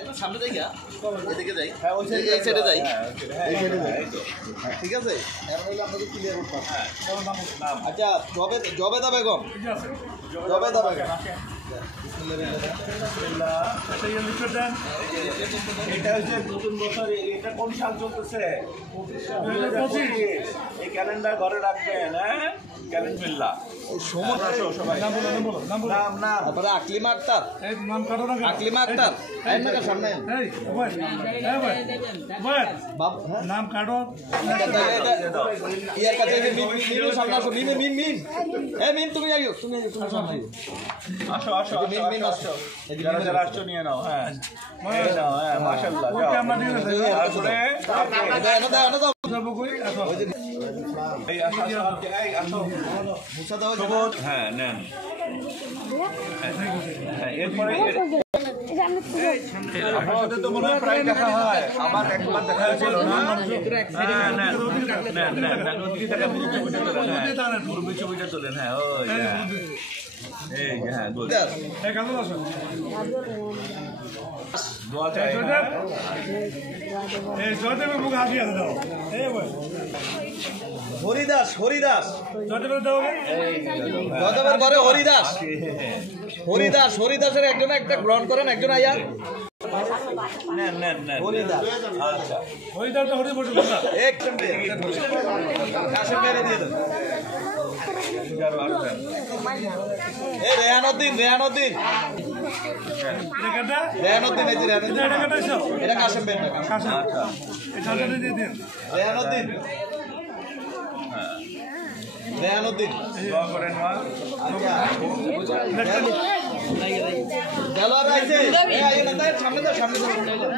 একটু সামনে যাই গা, এদিকে যাই, এই সাইডে যাই, ঠিক আছে। ক্লিয়ার করতাম। আচ্ছা, জবেদা বেগম, জবেদা বেগম, এটা হচ্ছে নতুন বছর। এটা কোন সাল চলতেছে? এই ক্যালেন্ডার ঘরে রাখবেন। হ্যাঁ, ক্যালেন্ডার আকলিমা আক্তার, আকলিমা আক্তার, সামনে নাম কাটো। ইয়ার কাছে সামনে আসো। মিম মিম মিম, হ্যাঁ মিম তুমি আইও, তুমি আইও, তুমি সামনে আইও। আসো আসো মিম মিম আসো, যারা যারা আসছো নিয়ে নাও। হ্যাঁ নাও, হ্যাঁ মাশাআল্লাহ। হ্যাঁ নেন। এরপরে তো মনে হয় প্রায় দেখা হয়, আবার একবার দেখা হয়েছিল না? ছবিটা তোলেন। হ্যাঁ ওই এই হ্যাঁ দোয়া চাই। হরিদাস, হরিদাস, হরিদাস, হরিদাস, হরিদাসের একজন একটা গ্রহণ করেন, একজন আইয়া নেন নেন নেন। হরিদাস। আচ্ছা রেহানুদ্দিন, রেহানুদ্দিন, রেহানুদ্দিন, এই যে রেহানুদ্দিন, এটা কাশেম ভাই, রেহানুদ্দিন, রেহানুদ্দিন দোয়া করেন মা। সামনে দাও, সামনে দাও।